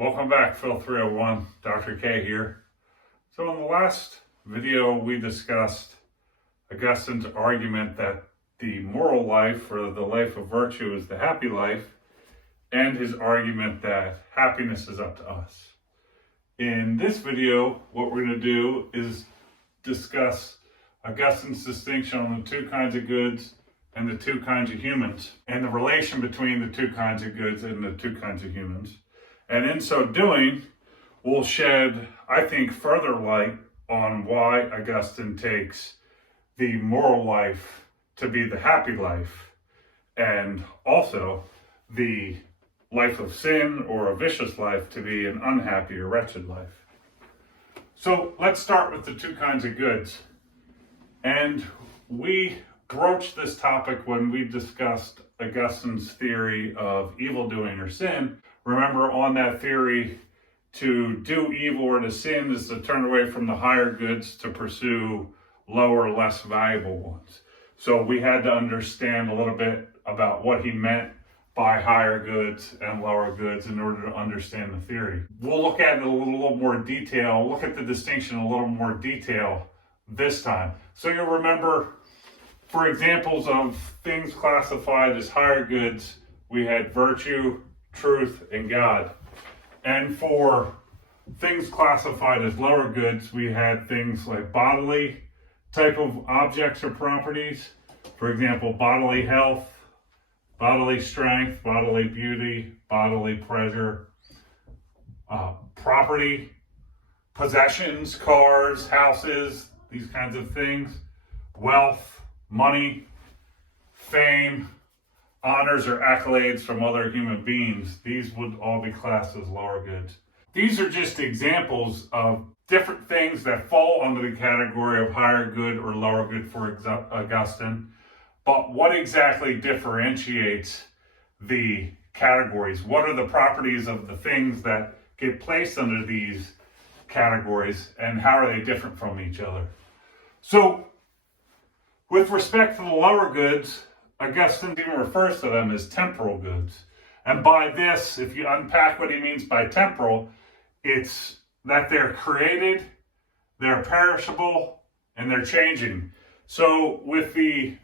Welcome back, Phil 301, Dr. K here. So in the last video, we discussed Augustine's argument that the moral life or the life of virtue is the happy life, and his argument that happiness is up to us. In this video, what we're going to do is discuss Augustine's distinction on the two kinds of goods and the two kinds of humans, and the relation between the two kinds of goods and the two kinds of humans. And in so doing, we'll shed, I think, further light on why Augustine takes the moral life to be the happy life, and also the life of sin or a vicious life to be an unhappy or wretched life. So let's start with the two kinds of goods. And we broached this topic when we discussed Augustine's theory of evil doing or sin. Remember, on that theory, to do evil or to sin is to turn away from the higher goods to pursue lower, less valuable ones. So we had to understand a little bit about what he meant by higher goods and lower goods in order to understand the theory. We'll look at it in a little more detail, look at the distinction in a little more detail this time. So you'll remember, for examples of things classified as higher goods, we had virtue, truth, and God. And for things classified as lower goods, we had things like bodily type of objects or properties. For example, bodily health, bodily strength, bodily beauty, bodily pleasure, property, possessions, cars, houses, these kinds of things, wealth, money, fame, honors or accolades from other human beings. These would all be classed as lower goods. These are just examples of different things that fall under the category of higher good or lower good for Augustine. But what exactly differentiates the categories? What are the properties of the things that get placed under these categories, and how are they different from each other? So, with respect to the lower goods, Augustine even refers to them as temporal goods. And by this, if you unpack what he means by temporal, it's that they're created, they're perishable, and they're changing. So with the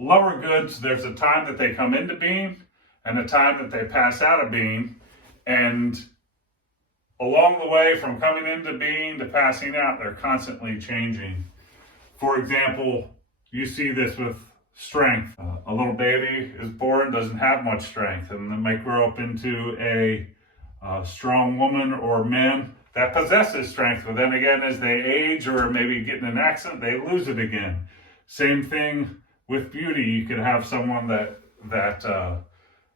lower goods, there's a time that they come into being and a time that they pass out of being. And along the way, from coming into being to passing out, they're constantly changing. For example, you see this with strength. A little baby is born, doesn't have much strength, and then might grow up into a strong woman or man that possesses strength. But then again, as they age or maybe get in an accident, they lose it again. Same thing with beauty. You could have someone that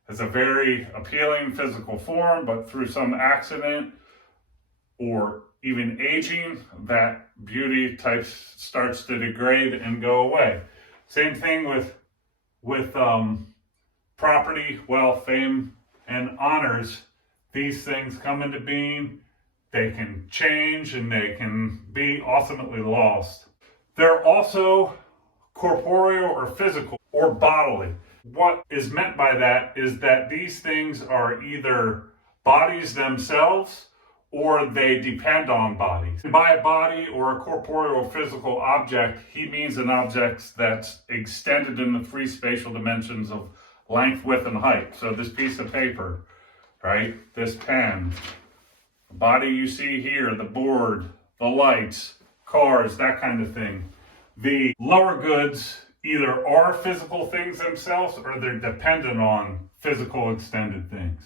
has a very appealing physical form, but through some accident or even aging, that beauty type starts to degrade and go away. Same thing with property, wealth, fame, and honors. These things come into being, they can change, and they can be ultimately lost. They're also corporeal or physical or bodily. What is meant by that is that these things are either bodies themselves or they depend on bodies. By a body or a corporeal or physical object, he means an object that's extended in the three spatial dimensions of length, width, and height. So this piece of paper, right? This pen, the body you see here, the board, the lights, cars, that kind of thing. The lower goods either are physical things themselves or they're dependent on physical extended things.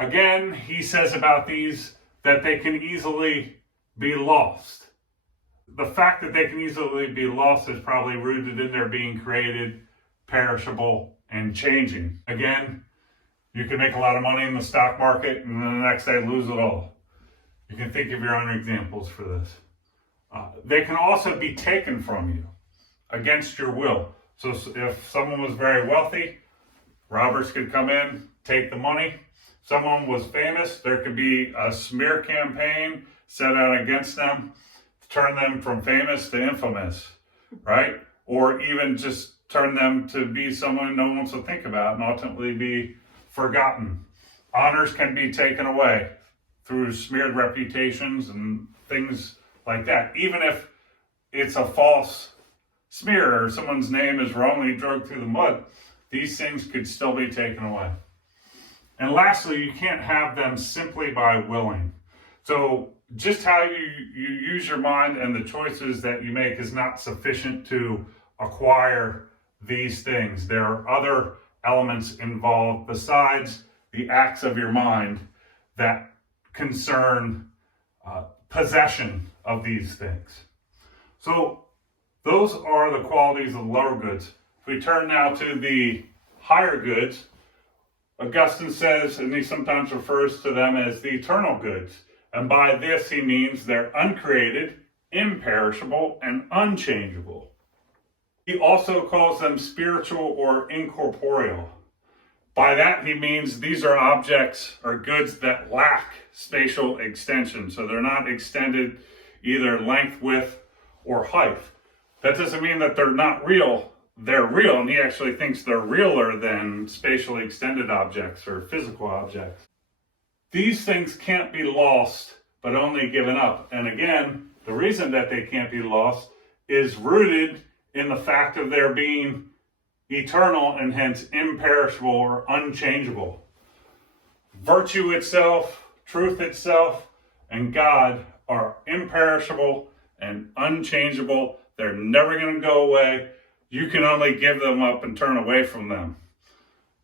Again, he says about these that they can easily be lost. The fact that they can easily be lost is probably rooted in their being created, perishable, and changing. Again, you can make a lot of money in the stock market and then the next day lose it all. You can think of your own examples for this. They can also be taken from you against your will. So if someone was very wealthy, robbers could come in, take the money. Someone was famous, there could be a smear campaign set out against them to turn them from famous to infamous, right? Or even just turn them to be someone no one wants to think about and ultimately be forgotten. Honors can be taken away through smeared reputations and things like that. Even if it's a false smear or someone's name is wrongly dragged through the mud, these things could still be taken away. And lastly, you can't have them simply by willing. So just how you use your mind and the choices that you make is not sufficient to acquire these things. There are other elements involved besides the acts of your mind that concern possession of these things. So those are the qualities of the lower goods. If we turn now to the higher goods, Augustine says, and he sometimes refers to them as the eternal goods. And by this he means they're uncreated, imperishable, and unchangeable. He also calls them spiritual or incorporeal. By that he means these are objects or goods that lack spatial extension. So they're not extended either length, width, or height. That doesn't mean that they're not real. They're real, and he actually thinks they're realer than spatially extended objects or physical objects. These things can't be lost, but only given up. And again, the reason that they can't be lost is rooted in the fact of their being eternal and hence imperishable or unchangeable. Virtue itself, truth itself, and God are imperishable and unchangeable. They're never going to go away. You can only give them up and turn away from them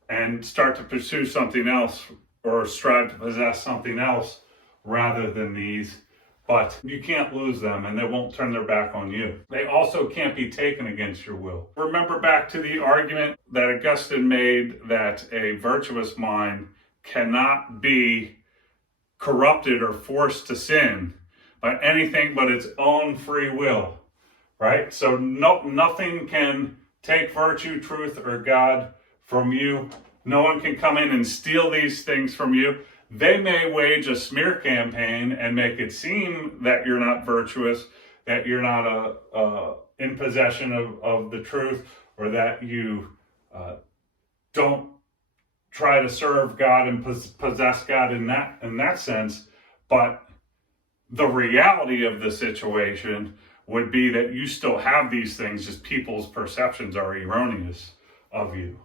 and start to pursue something else or strive to possess something else rather than these. But you can't lose them, and they won't turn their back on you. They also can't be taken against your will. Remember back to the argument that Augustine made that a virtuous mind cannot be corrupted or forced to sin by anything but its own free will, right? So nothing can take virtue, truth, or God from you. No one can come in and steal these things from you. They may wage a smear campaign and make it seem that you're not virtuous, that you're not in possession of the truth, or that you don't try to serve God and possess God in that sense. But the reality of the situation would be that you still have these things, just people's perceptions are erroneous of you.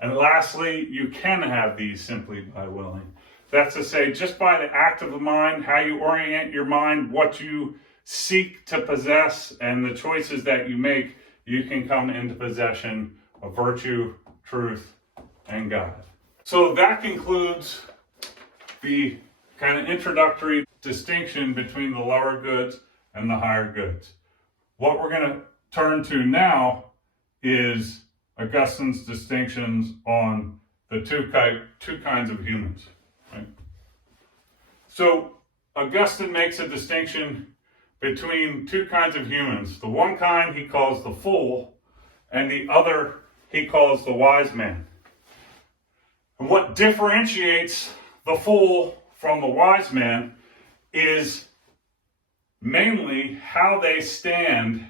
And lastly, you can have these simply by willing. That's to say, just by the act of the mind, how you orient your mind, what you seek to possess, and the choices that you make, you can come into possession of virtue, truth, and God. So that concludes the kind of introductory distinction between the lower goods and the higher goods. What we're going to turn to now is Augustine's distinctions on the two kinds of humans. Right? So Augustine makes a distinction between two kinds of humans. The one kind he calls the fool, and the other he calls the wise man. And what differentiates the fool from the wise man is mainly how they stand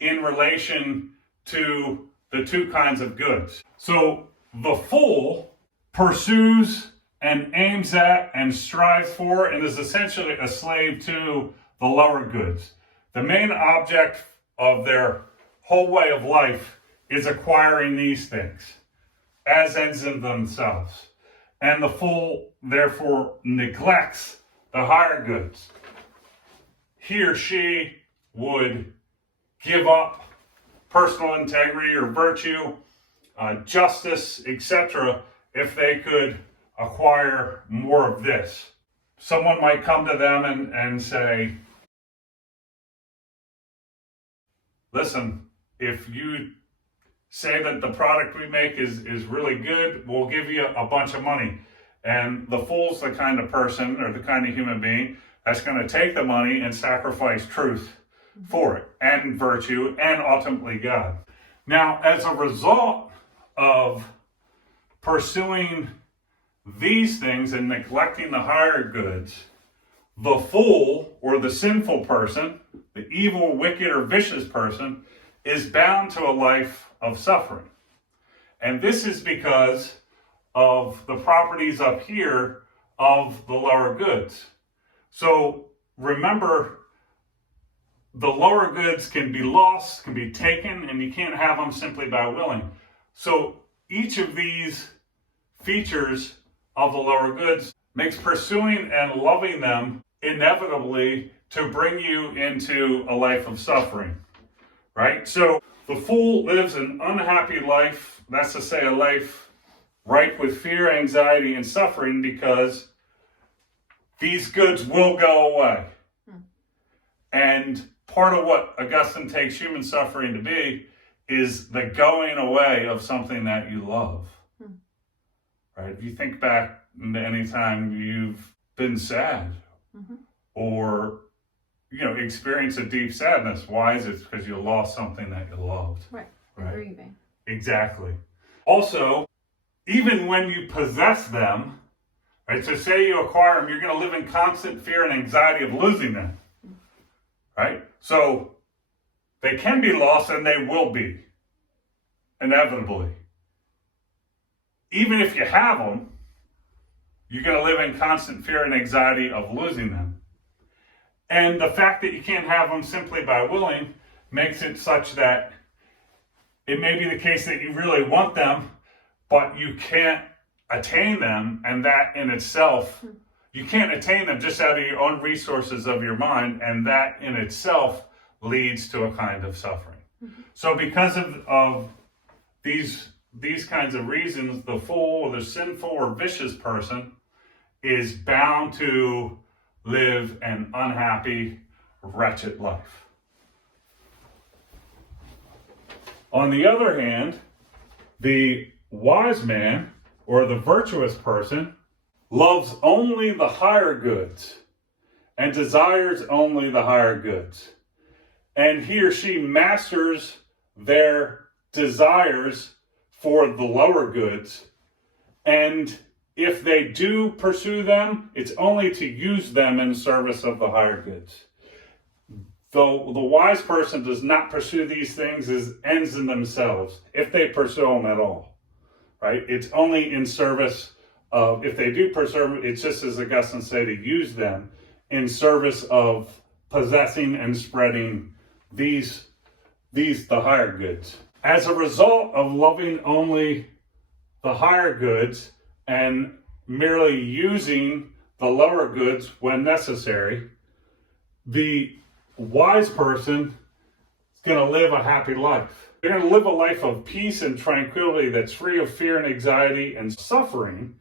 in relation to the two kinds of goods. So the fool pursues and aims at and strives for and is essentially a slave to the lower goods. The main object of their whole way of life is acquiring these things as ends in themselves. And the fool therefore neglects the higher goods. He or she would give up personal integrity or virtue, justice, etc., if they could acquire more of this. Someone might come to them and say, listen, if you say that the product we make is really good, we'll give you a bunch of money. And the fool's the kind of person or the kind of human being that's going to take the money and sacrifice truth for it, and virtue, and ultimately God. Now, as a result of pursuing these things and neglecting the higher goods, the fool or the sinful person, the evil, wicked, or vicious person, is bound to a life of suffering. And this is because of the properties up here of the lower goods. So remember, the lower goods can be lost, can be taken, and you can't have them simply by willing. So each of these features of the lower goods makes pursuing and loving them inevitably to bring you into a life of suffering, right? So the fool lives an unhappy life, that's to say a life ripe with fear, anxiety, and suffering, because these goods will go away. And part of what Augustine takes human suffering to be is the going away of something that you love. Right? If you think back to any time you've been sad or experience a deep sadness, why is it? Because you lost something that you loved. Right. Grieving. Exactly. Also, even when you possess them, right? So say you acquire them, you're going to live in constant fear and anxiety of losing them. Right? So they can be lost, and they will be, inevitably. Even if you have them, you're going to live in constant fear and anxiety of losing them. And the fact that you can't have them simply by willing makes it such that it may be the case that you really want them, but you can't attain them, and that in itself, you can't attain them just out of your own resources of your mind, and that in itself leads to a kind of suffering. So because of these kinds of reasons, the fool or the sinful or vicious person is bound to live an unhappy, wretched life. On the other hand, the wise man or the virtuous person loves only the higher goods and desires only the higher goods. And he or she masters their desires for the lower goods. And if they do pursue them, it's only to use them in service of the higher goods. Though the wise person does not pursue these things as ends in themselves, if they pursue them at all, right? It's only in service of, if they do pursue, it's just as Augustine said, to use them in service of possessing and spreading the higher goods. As a result of loving only the higher goods and merely using the lower goods when necessary, the wise person is going to live a happy life. They're going to live a life of peace and tranquility that's free of fear and anxiety and suffering,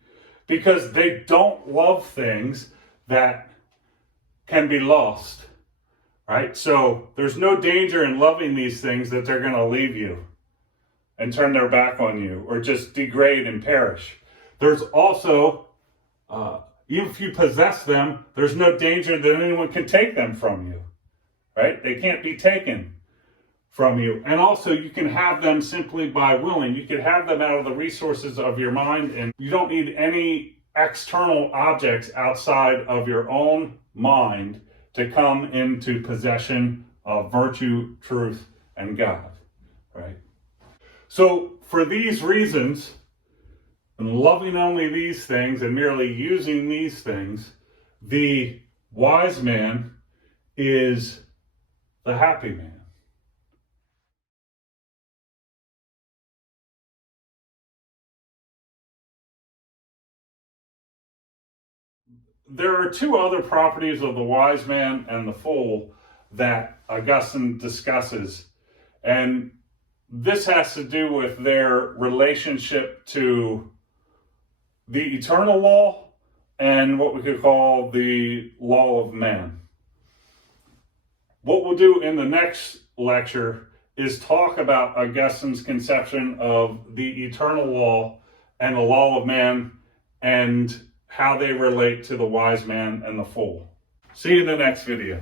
because they don't love things that can be lost, right? So there's no danger in loving these things that they're going to leave you and turn their back on you or just degrade and perish. There's also, even if you possess them, there's no danger that anyone can take them from you, right? They can't be taken from you. And also you can have them simply by willing. You can have them out of the resources of your mind, and you don't need any external objects outside of your own mind to come into possession of virtue, truth, and God, right? So for these reasons, and loving only these things and merely using these things, the wise man is the happy man. There are two other properties of the wise man and the fool that Augustine discusses, and this has to do with their relationship to the eternal law and what we could call the law of man. What we'll do in the next lecture is talk about Augustine's conception of the eternal law and the law of man and how they relate to the wise man and the fool. See you in the next video.